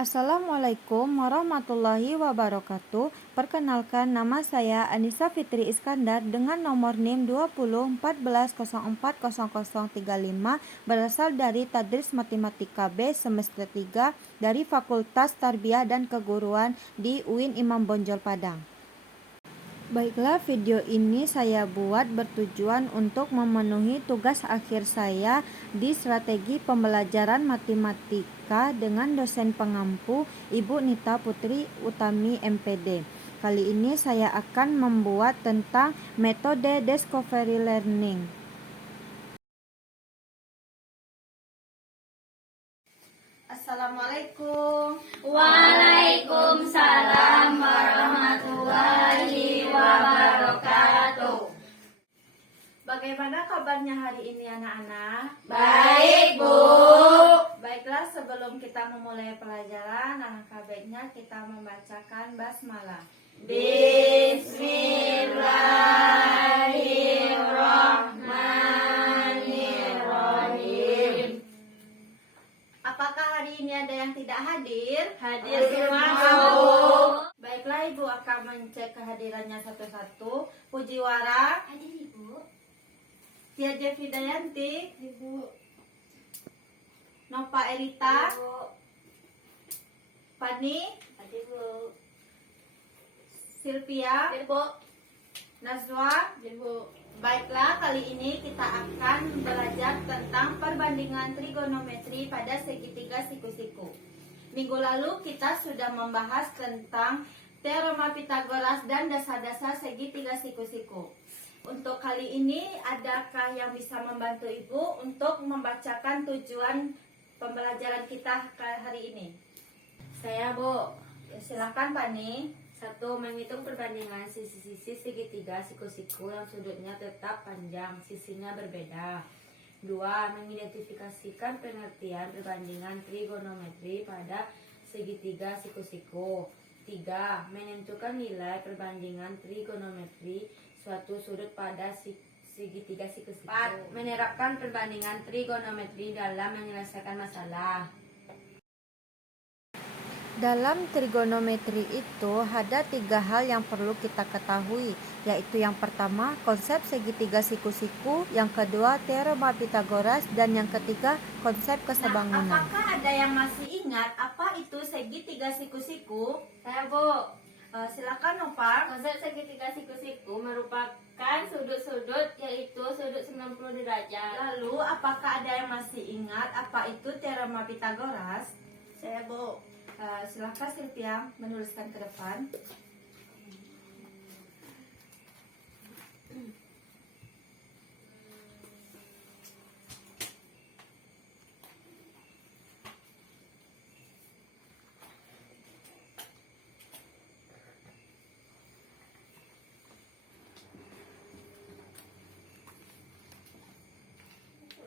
Assalamualaikum warahmatullahi wabarakatuh. Perkenalkan, nama saya Anissa Fitri Iskandar dengan nomor NIM 2014040035, berasal dari Tadris Matematika B semester 3 dari Fakultas Tarbiyah dan Keguruan di UIN Imam Bonjol Padang. Baiklah, video ini saya buat bertujuan untuk memenuhi tugas akhir saya di strategi pembelajaran matematika dengan dosen pengampu Ibu Nita Putri Utami MPD. Kali ini saya akan membuat tentang metode discovery learning. Assalamualaikum. Waalaikumsalam warahmatullahi wabarakatuh. Bagaimana kabarnya hari ini anak-anak? Baik, Bu. Baiklah, sebelum kita memulai pelajaran, alangkah baiknya kita membacakan basmalah. Bismillahirrahmanirrahim. Apakah hari ini ada yang tidak hadir? Hadir semua, Bu. Baiklah, Ibu akan mencek kehadirannya satu-satu. Pujiwara, Hadir, Ibu. Tia Jevi Dayanti, Ibu. Nova Elita, Ibu. Pani, Hadir, Bu. Silvia, Ibu. Nazwa. Ibu. Baiklah, kali ini kita akan belajar tentang perbandingan trigonometri pada segitiga siku-siku. Minggu lalu kita sudah membahas tentang teorema Pitagoras dan dasar-dasar segitiga siku-siku. Untuk kali ini, adakah yang bisa membantu Ibu untuk membacakan tujuan pembelajaran kita hari ini? Saya, Bu. Ya, silakan, Pani. 1. Menghitung perbandingan sisi-sisi segitiga siku-siku yang sudutnya tetap panjang, sisinya berbeda. 2. Mengidentifikasikan pengertian perbandingan trigonometri pada segitiga siku-siku. 3. Menentukan nilai perbandingan trigonometri suatu sudut pada segitiga siku-siku. 4. Menerapkan perbandingan trigonometri dalam menyelesaikan masalah. Dalam trigonometri itu ada 3 hal yang perlu kita ketahui, yaitu yang pertama konsep segitiga siku-siku, yang kedua teorema Pitagoras, dan yang ketiga konsep kesebangunan. Apakah ada yang masih ingat apa itu segitiga siku-siku? Saya, Bu. Silakan Nova. Konsep segitiga siku-siku merupakan sudut-sudut, yaitu sudut 90 derajat. Lalu apakah ada yang masih ingat apa itu teorema Pitagoras? Saya, Bu. Silakan Silvia menuliskan ke depan.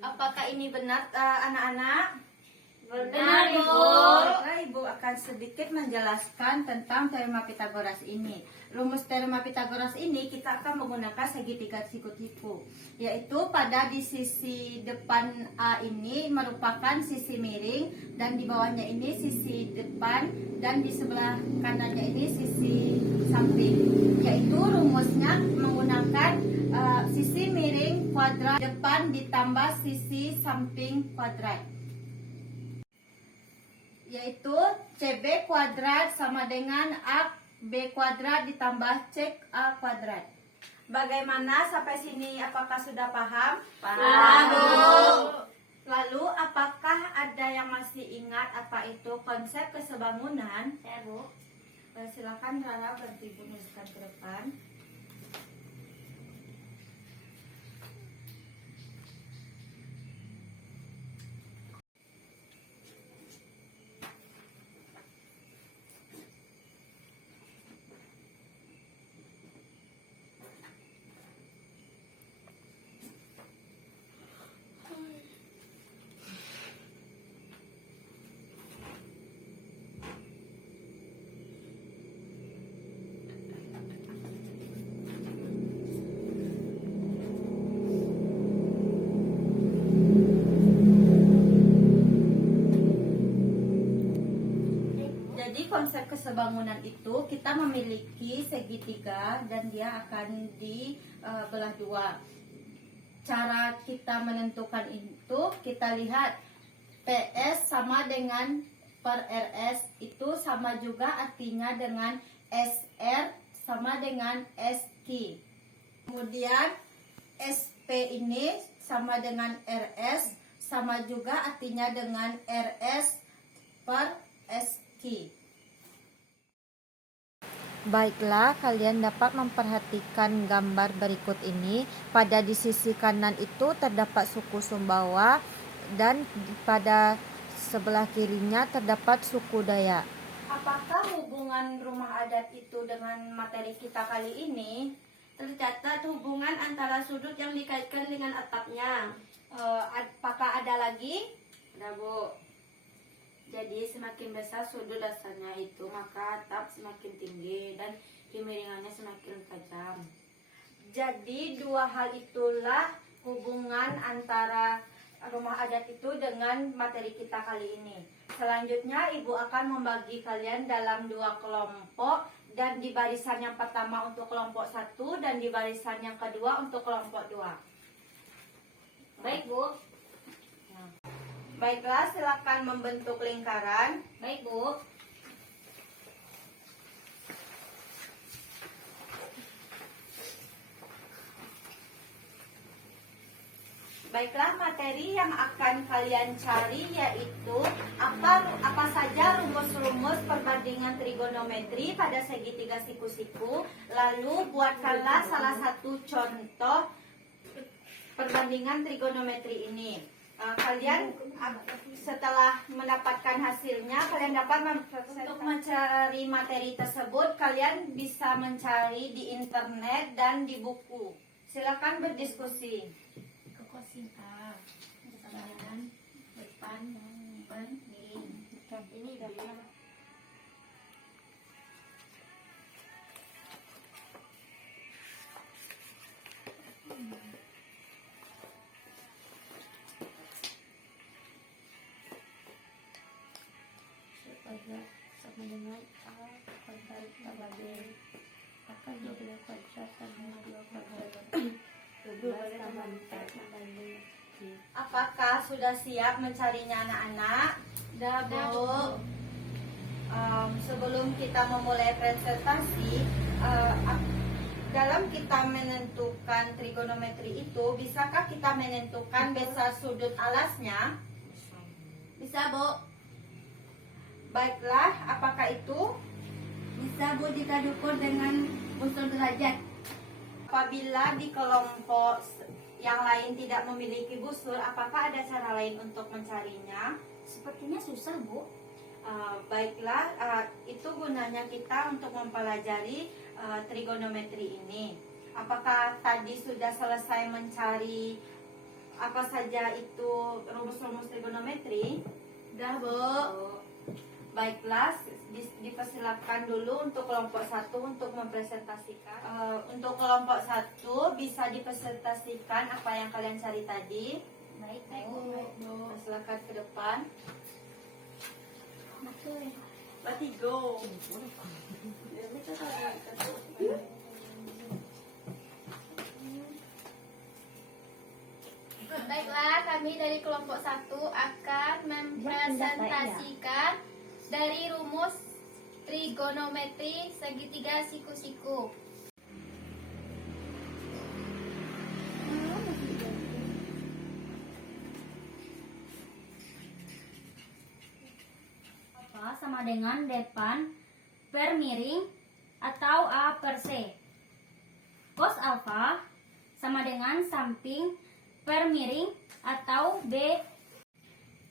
Apakah ini benar anak-anak? Benar, Ibu. Baiklah, Ibu akan sedikit menjelaskan tentang teorema Pitagoras ini. Rumus teorema Pitagoras ini kita akan menggunakan segitiga siku-siku, yaitu pada di sisi depan A ini merupakan sisi miring, dan di bawahnya ini sisi depan, dan di sebelah kanannya ini sisi samping. Yaitu rumusnya menggunakan sisi miring kuadrat depan ditambah sisi samping kuadrat, yaitu CB kuadrat sama dengan AB kuadrat ditambah CA kuadrat. Bagaimana sampai sini, apakah sudah paham? Paham, Bu. Lalu apakah ada yang masih ingat apa itu konsep kesebangunan? Saya, Bu. Silakan Rara bantu Ibu menuliskan ke depan. Jadi konsep kesebangunan itu kita memiliki segitiga dan dia akan dibelah dua. Cara kita menentukan itu kita lihat PS sama dengan per RS itu sama juga artinya dengan SR sama dengan SQ. Kemudian SP ini sama dengan RS sama juga artinya dengan RS per SQ. Baiklah, kalian dapat memperhatikan gambar berikut ini. Pada di sisi kanan itu terdapat suku Sumbawa dan pada sebelah kirinya terdapat suku Dayak. Apakah hubungan rumah adat itu dengan materi kita kali ini? Tercatat hubungan antara sudut yang dikaitkan dengan atapnya. Apakah ada lagi? Ada, Bu. Jadi semakin besar sudut dasarnya itu, maka atap semakin tinggi dan kemiringannya semakin tajam. Jadi dua hal itulah hubungan antara rumah adat itu dengan materi kita kali ini. Selanjutnya Ibu akan membagi kalian dalam dua kelompok, dan di barisan yang pertama untuk kelompok 1 dan di barisan yang kedua untuk kelompok 2. Baik, Bu. Baiklah, silakan membentuk lingkaran. Baik, Bu. Baiklah, materi yang akan kalian cari yaitu apa saja rumus-rumus perbandingan trigonometri pada segitiga siku-siku. Lalu buatkanlah salah satu contoh perbandingan trigonometri ini. Kalian setelah mendapatkan hasilnya, kalian dapat untuk mencari materi tersebut. Kalian bisa mencari di internet dan di buku. Silakan berdiskusi. Kosin A, kanan, depan, miring. Ini B. Kuadrat sama dengan A kuadrat tambah B akan 12 kuadrat tambah 2 kuadrat 12 tambah 4 tambah 5. Apakah sudah siap mencarinya anak-anak? Dah, Bu. Sebelum kita memulai presentasi, dalam kita menentukan trigonometri itu, bisakah kita menentukan besar sudut alasnya? Bisa, Bu? Baiklah, apakah itu? Bisa, Bu, jika diukur dengan unsur derajat. Apabila di kelompok yang lain tidak memiliki busur, apakah ada cara lain untuk mencarinya? Sepertinya susah, Bu. Baiklah, itu gunanya kita untuk mempelajari trigonometri ini. Apakah tadi sudah selesai mencari apa saja itu rumus-rumus trigonometri? Dah, Bu. Baiklah, dipersilakan dulu untuk kelompok 1 untuk mempresentasikan. Untuk kelompok 1 bisa dipresentasikan apa yang kalian cari tadi. Baik, Bu. Silakan ke depan. Berarti go. Baiklah, kami dari kelompok 1 akan mempresentasikan dari rumus trigonometri segitiga siku-siku. Alfa sama dengan depan per miring atau A per C. Cos alfa sama dengan samping per miring atau B.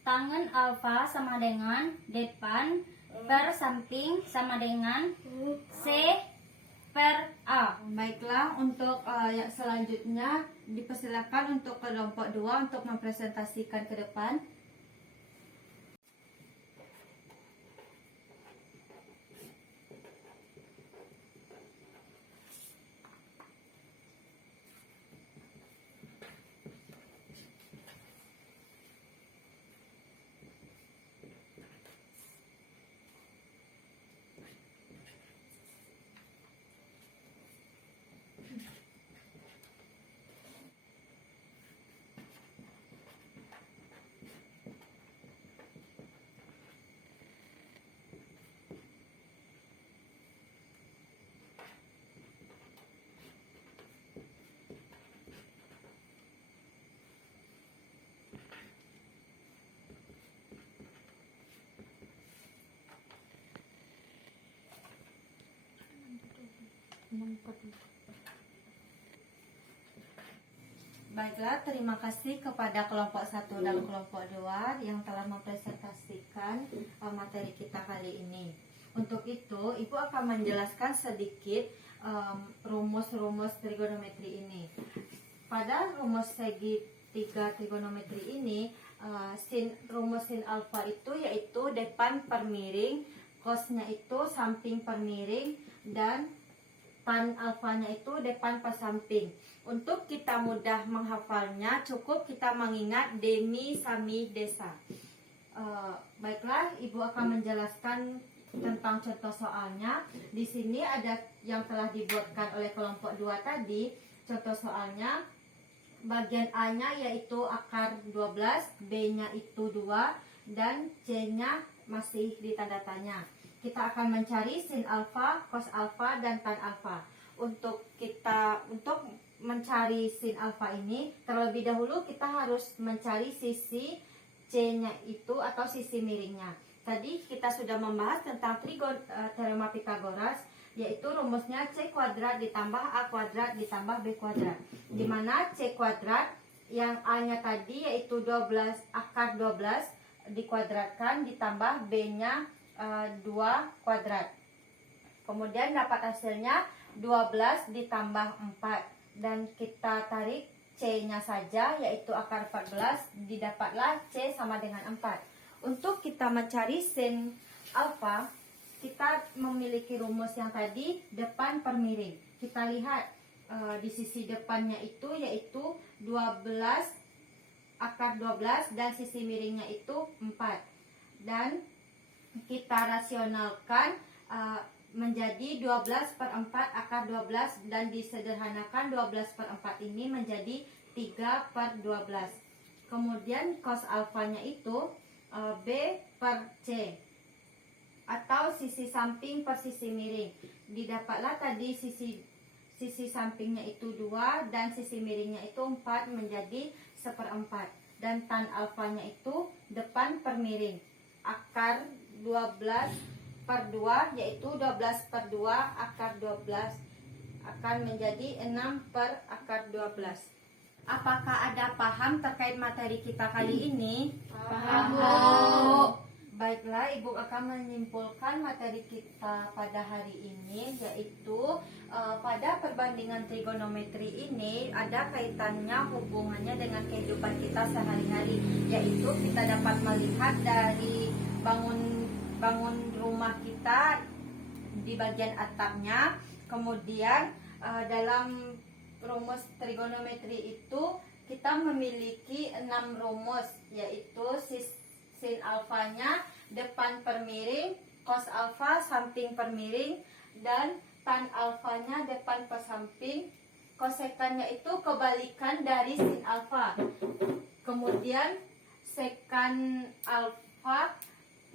Tangen alfa sama dengan depan per samping sama dengan C per A. Baiklah, untuk yang selanjutnya dipersilakan untuk kelompok 2 untuk mempresentasikan ke depan. Baiklah, terima kasih kepada kelompok 1 dan kelompok 2 yang telah mempresentasikan materi kita kali ini. Untuk itu, Ibu akan menjelaskan sedikit rumus-rumus trigonometri ini. Pada rumus segitiga trigonometri ini, rumus sin alfa itu yaitu depan per miring, cosnya itu samping per miring, dan tan alfanya itu depan per samping. Untuk kita mudah menghafalnya, cukup kita mengingat demi, sami, desa. Baiklah, Ibu akan menjelaskan tentang contoh soalnya. Di sini ada yang telah dibuatkan oleh kelompok 2 tadi. Contoh soalnya, bagian A-nya yaitu akar 12, B-nya itu 2, dan C-nya masih di tanda tanya. Kita akan mencari sin alfa, cos alfa, dan tan alfa. Untuk mencari sin alfa ini, terlebih dahulu kita harus mencari sisi C-nya itu atau sisi miringnya. Tadi kita sudah membahas tentang teorema Pythagoras, yaitu rumusnya C kuadrat ditambah A kuadrat ditambah B kuadrat. Di mana C kuadrat yang A-nya tadi yaitu 12 akar 12 dikuadratkan ditambah B-nya 2 kuadrat. Kemudian dapat hasilnya 12 ditambah 4. Dan kita tarik C-nya saja yaitu akar 14, didapatlah C sama dengan 4. Untuk kita mencari sin alfa, kita memiliki rumus yang tadi depan per miring. Kita lihat di sisi depannya itu yaitu 12 akar 12 dan sisi miringnya itu 4. Dan kita rasionalkan menjadi 12 per 4 akar 12 dan disederhanakan 12 per 4 ini menjadi 3 per 12. Kemudian cos alfanya itu B per C atau sisi samping per sisi miring. Didapatlah tadi sisi sampingnya itu 2 dan sisi miringnya itu 4 menjadi 1/4. Dan tan alfanya itu depan per miring. Akar 12 per 2 yaitu 12 per 2 akar 12 akan menjadi 6 per akar 12. Apakah ada paham terkait materi kita kali ini? Paham, Bu. Baiklah, Ibu akan menyimpulkan materi kita pada hari ini, yaitu pada perbandingan trigonometri ini ada kaitannya, hubungannya dengan kehidupan kita sehari-hari, yaitu kita dapat melihat dari bangun rumah kita di bagian atapnya. Kemudian dalam rumus trigonometri itu kita memiliki 6 rumus, yaitu sin alfanya depan per miring, cos alfa samping per miring, dan tan alfanya depan per samping. Kosekannya itu kebalikan dari sin alfa. Kemudian sekan alfa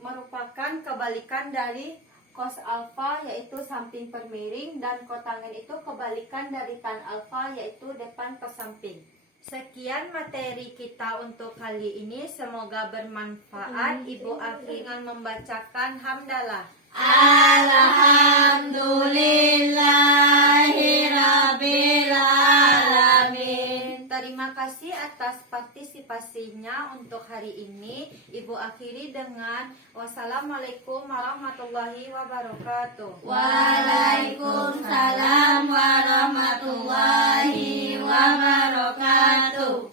merupakan kebalikan dari cos alfa yaitu samping per miring, dan kotangen itu kebalikan dari tan alfa yaitu depan per samping. Sekian materi kita untuk kali ini, semoga bermanfaat. Ibu akhiri dengan membacakan hamdalah. Alhamdulillahirabbil alamin. Terima kasih atas partisipasinya untuk hari ini. Ibu akhiri dengan wassalamualaikum warahmatullahi wabarakatuh. Waalaikumsalam warahmatullahi wabarakatuh.